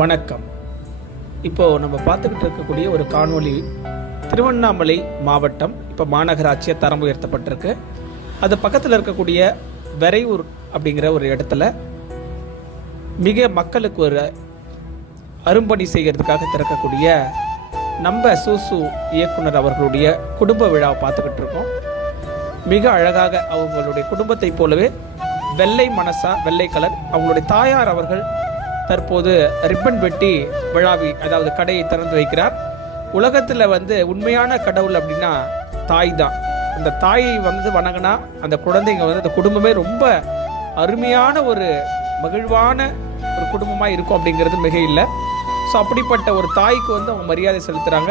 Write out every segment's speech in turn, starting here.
வணக்கம். இப்போது நம்ம பார்த்துக்கிட்டு இருக்கக்கூடிய ஒரு காணொளி திருவண்ணாமலை மாவட்டம் இப்போ மாநகராட்சியாக தரம் உயர்த்தப்பட்டிருக்கு. அது பக்கத்தில் இருக்கக்கூடிய வெரையூர் அப்படிங்கிற ஒரு இடத்துல மிக மக்களுக்கு ஒரு அரும்பணி செய்கிறதுக்காக திறக்கக்கூடிய நம்ம சூசு இயக்குனர் அவர்களுடைய குடும்ப விழாவை பார்த்துக்கிட்டு இருக்கோம். மிக அழகாக அவங்களுடைய குடும்பத்தை போலவே வெள்ளை மனசா வெள்ளை கலர் அவங்களுடைய தாயார் அவர்கள் தற்போது ரிப்பன் வெட்டி விழாவி அதாவது கடையை திறந்து வைக்கிறார். உலகத்தில் உண்மையான கடவுள் அப்படின்னா தாய் தான். அந்த தாயை வணங்கினா அந்த குழந்தைங்க அந்த குடும்பமே ரொம்ப அருமையான ஒரு மகிழ்வான ஒரு குடும்பமாக இருக்கும் அப்படிங்கிறது மிக இல்லை. ஸோ அப்படிப்பட்ட ஒரு தாய்க்கு அவங்க மரியாதை செலுத்துகிறாங்க.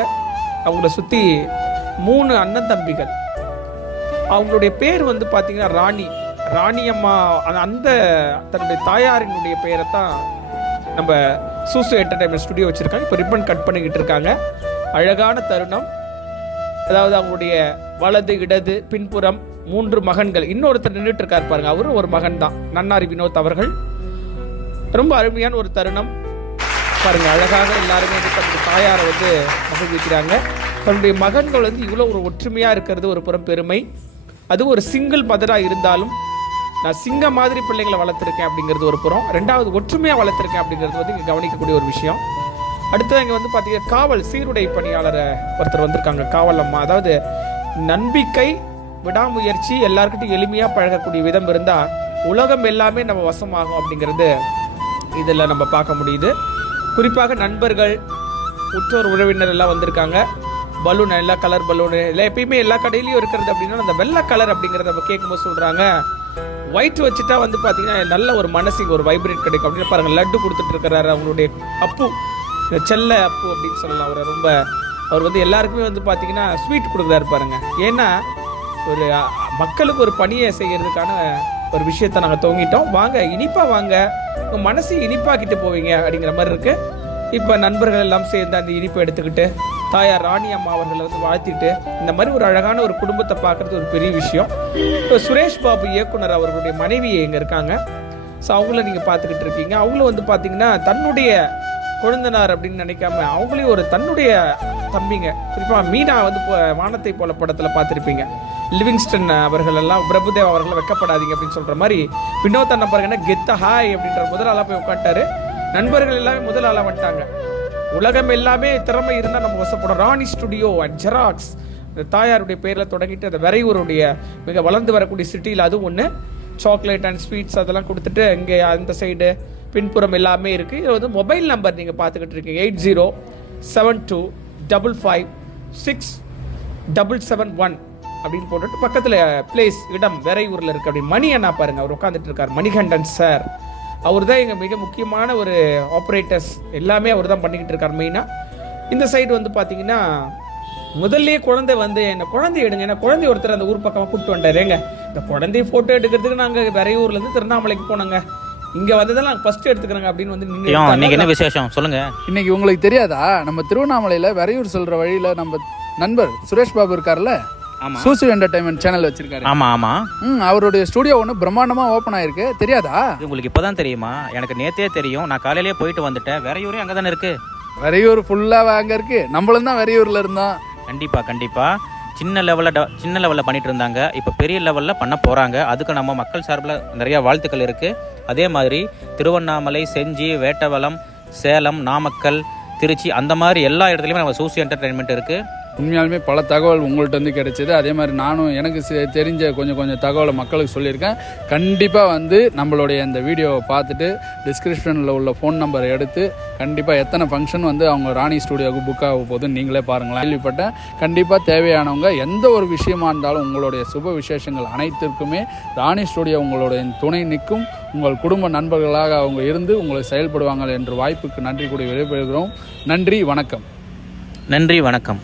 அவங்கள சுற்றி 3 அண்ணன் தம்பிகள். அவங்களுடைய பேர் பார்த்தீங்கன்னா ராணி அம்மா. அந்த தன்னுடைய தாயாரினுடைய பெயரை தான் நம்ம சூசு என்டர்டைன்மெண்ட் ஸ்டுடியோ வச்சுருக்காங்க. இப்போ ரிப்பன் கட் பண்ணிக்கிட்டு இருக்காங்க. அழகான தருணம். அதாவது அவங்களுடைய வலது இடது பின்புறம் 3 மகன்கள். இன்னொருத்தர் நின்றுட்டு இருக்காரு பாருங்க, அவரும் ஒரு மகன் தான், நன்னாரி வினோத் அவர்கள். ரொம்ப அருமையான ஒரு தருணம் பாருங்க. அழகாக எல்லாருமே தன்னுடைய தாயாரை மகிழ்விக்கிறாங்க. தன்னுடைய மகன்கள் இவ்வளோ ஒரு ஒற்றுமையாக இருக்கிறது ஒரு புறம் பெருமை. அது ஒரு சிங்கிள் மதராக இருந்தாலும் நான் சிங்க மாதிரி பிள்ளைங்களை வளர்த்துருக்கேன் அப்படிங்கிறது ஒரு புறம். 2வது ஒற்றுமையாக வளர்த்துருக்கேன் அப்படிங்கிறது இங்கே கவனிக்கக்கூடிய ஒரு விஷயம். அடுத்தது இங்கே பார்த்தீங்கன்னா காவல் சீருடை பணியாளர் ஒருத்தர் வந்திருக்காங்க, காவல் அம்மா. அதாவது நம்பிக்கை விடாமுயற்சி எல்லாருக்கிட்டையும் எளிமையாக பழகக்கூடிய விதம் இருந்தால் உலகம் எல்லாமே நம்ம வசமாகும் அப்படிங்கிறது இதில் நம்ம பார்க்க முடியுது. குறிப்பாக நண்பர்கள் உற்றோர் உறவினர் எல்லாம் வந்திருக்காங்க. பலூன் எல்லா கலர் பலூனு இல்லை எப்பயுமே எல்லா கடையிலையும் இருக்கிறது அப்படின்னா அந்த வெள்ளை கலர் அப்படிங்கிறத நம்ம கேட்கும்போது சொல்கிறாங்க. ஒயிட் வச்சுட்டா பார்த்தீங்கன்னா நல்ல ஒரு மனசுக்கு ஒரு வைப்ரேட் கிடைக்கும் அப்படின்னு பாருங்கள். லட்டு கொடுத்துட்டு இருக்கிறாரு அவங்களுடைய அப்பு, செல்ல அப்பு அப்படின்னு சொல்லலாம். அவர் எல்லாருக்குமே பார்த்தீங்கன்னா ஸ்வீட் கொடுக்குறாரு பாருங்க. ஏன்னா ஒரு மக்களுக்கு ஒரு பணியை செய்கிறதுக்கான ஒரு விஷயத்தை நாங்கள் துவங்கிட்டோம். வாங்க இனிப்பாக வாங்க, உங்கள் மனசு இனிப்பாக்கிட்டு போவீங்க அப்படிங்கிற மாதிரி இருக்குது. இப்போ நண்பர்கள் எல்லாம் சேர்ந்து அந்த இனிப்பை எடுத்துக்கிட்டு தாயார் ராணி அம்மா அவர்களை வாழ்த்திட்டு இந்த மாதிரி ஒரு அழகான ஒரு குடும்பத்தை பார்க்குறது ஒரு பெரிய விஷயம். இப்போ சுரேஷ் பாபு இயக்குனர் அவர்களுடைய மனைவி இங்கே இருக்காங்க. ஸோ அவங்கள நீங்கள் பார்த்துக்கிட்டு இருக்கீங்க. அவங்களும் பார்த்தீங்கன்னா தன்னுடைய கொழுந்தனார் அப்படின்னு நினைக்காம அவங்களையும் ஒரு தன்னுடைய தம்பிங்க. குறிப்பாக மீனா வானத்தை போல படத்தில் பார்த்துருப்பீங்க. லிவிங்ஸ்டன் அவர்கள் எல்லாம் பிரபுதேவ் அவர்களை வெக்கப்படாதீங்க அப்படின்னு சொல்கிற மாதிரி வினோத் அண்ணன் பாருங்கன்னா கெத்த ஹாய் அப்படின்ற முதல் ஆளாக போய் உட்காந்துட்டாரு. நண்பர்கள் எல்லாமே முதல் ஆளாக வந்துட்டாங்க. உலகம் எல்லாமே திறமை இருந்தால் நம்ம வசப்படும். ராணி ஸ்டுடியோ அண்ட் ஜெராக்ஸ் தாயாருடைய பேரில் தொடங்கிட்டு அந்த வெரையூருடைய மிக வளர்ந்து வரக்கூடிய சிட்டியில் அது ஒன்று. சாக்லேட் அண்ட் ஸ்வீட்ஸ் அதெல்லாம் கொடுத்துட்டு இங்கே அந்த சைடு பின்புறம் எல்லாமே இருக்குது. இது மொபைல் நம்பர் நீங்கள் பார்த்துக்கிட்டு இருக்கீங்க 8072556771 அப்படின்னு போட்டுட்டு பக்கத்தில் பிளேஸ் இடம் வெரையூரில் இருக்குது. அப்படி மணி அண்ணா பாருங்கள், அவர் உட்காந்துட்டு இருக்கார். மணிகண்டன் சார் அவர் தான் எங்கள் மிக முக்கியமான ஒரு ஆப்ரேட்டர்ஸ். எல்லாமே அவர் தான் பண்ணிக்கிட்டு இருக்கார் மெயினாக. இந்த சைடு பார்த்தீங்கன்னா முதல்ல குழந்தை என்ன குழந்தை எடுங்க, ஏன்னா குழந்தை ஒருத்தர் அந்த ஊர் பக்கமாக கூப்பிட்டு வந்துட்டாருங்க. இந்த குழந்தைய ஃபோட்டோ எடுக்கிறதுக்கு நாங்கள் வெரையூர்லேருந்து திருவண்ணாமலைக்கு போனோங்க. இங்கே வந்ததெல்லாம் நாங்கள் ஃபஸ்ட்டு எடுத்துக்கிறோங்க அப்படின்னு இன்னைக்கு என்ன விசேஷம் சொல்லுங்க. இன்னைக்கு உங்களுக்கு தெரியாதா, நம்ம திருவண்ணாமலையில் வெரையூர் சொல்கிற வழியில் நம்ம நண்பர் சுரேஷ் பாபு இருக்கார்ல, சூசு என்டர்டைன்மெண்ட் சேனல் வச்சிருக்காரு. ஆமா. அவருடைய ஸ்டுடியோ ஒன்று பிரம்மாண்டமா ஓப்பன் ஆயிருக்கு. தெரியாதா? உங்களுக்கு இப்பதான் தெரியுமா? எனக்கு நேத்தே தெரியும். நான் காலையிலேயே போயிட்டு வந்துட்டேன். வெரையூரே அங்கே தானே இருக்கு. வெரையூர் ஃபுல்லா அங்கே இருக்கு. நம்மளும் தான் வெரையூர்ல இருந்தோம். கண்டிப்பா சின்ன லெவலில் பண்ணிட்டு இருந்தாங்க. இப்போ பெரிய லெவலில் பண்ண போறாங்க. அதுக்கு நம்ம மக்கள் சார்பில் நிறைய வாழ்த்துக்கள் இருக்கு. அதே மாதிரி திருவண்ணாமலை, செஞ்சி, வேட்டவலம், சேலம், நாமக்கல், திருச்சி அந்த மாதிரி எல்லா இடத்துலையுமே நம்ம சூசி என்டர்டைன்மெண்ட் இருக்கு. உண்மையாலுமே பல தகவல் உங்கள்கிட்ட கிடைச்சிது. அதே மாதிரி நானும் எனக்கு தெரிஞ்ச கொஞ்சம் தகவலை மக்களுக்கு சொல்லியிருக்கேன். கண்டிப்பாக நம்மளுடைய இந்த வீடியோவை பார்த்துட்டு டிஸ்கிரிப்ஷனில் உள்ள ஃபோன் நம்பரை எடுத்து கண்டிப்பாக எத்தனை ஃபங்க்ஷன் அவங்க ராணி ஸ்டுடியோவுக்கு புக் ஆக போகுதுன்னு நீங்களே பாருங்களேன். கேள்விப்பட்டேன். கண்டிப்பாக தேவையானவங்க எந்த ஒரு விஷயமா இருந்தாலும் உங்களுடைய சுப விசேஷங்கள் அனைத்திற்குமே ராணி ஸ்டுடியோ உங்களுடைய துணை நிற்கும். உங்கள் குடும்ப நண்பர்களாக அவங்க இருந்து உங்களை செயல்படுவாங்க என்ற வாய்ப்புக்கு நன்றி கூடி விடைபெறுகிறோம். நன்றி, வணக்கம்.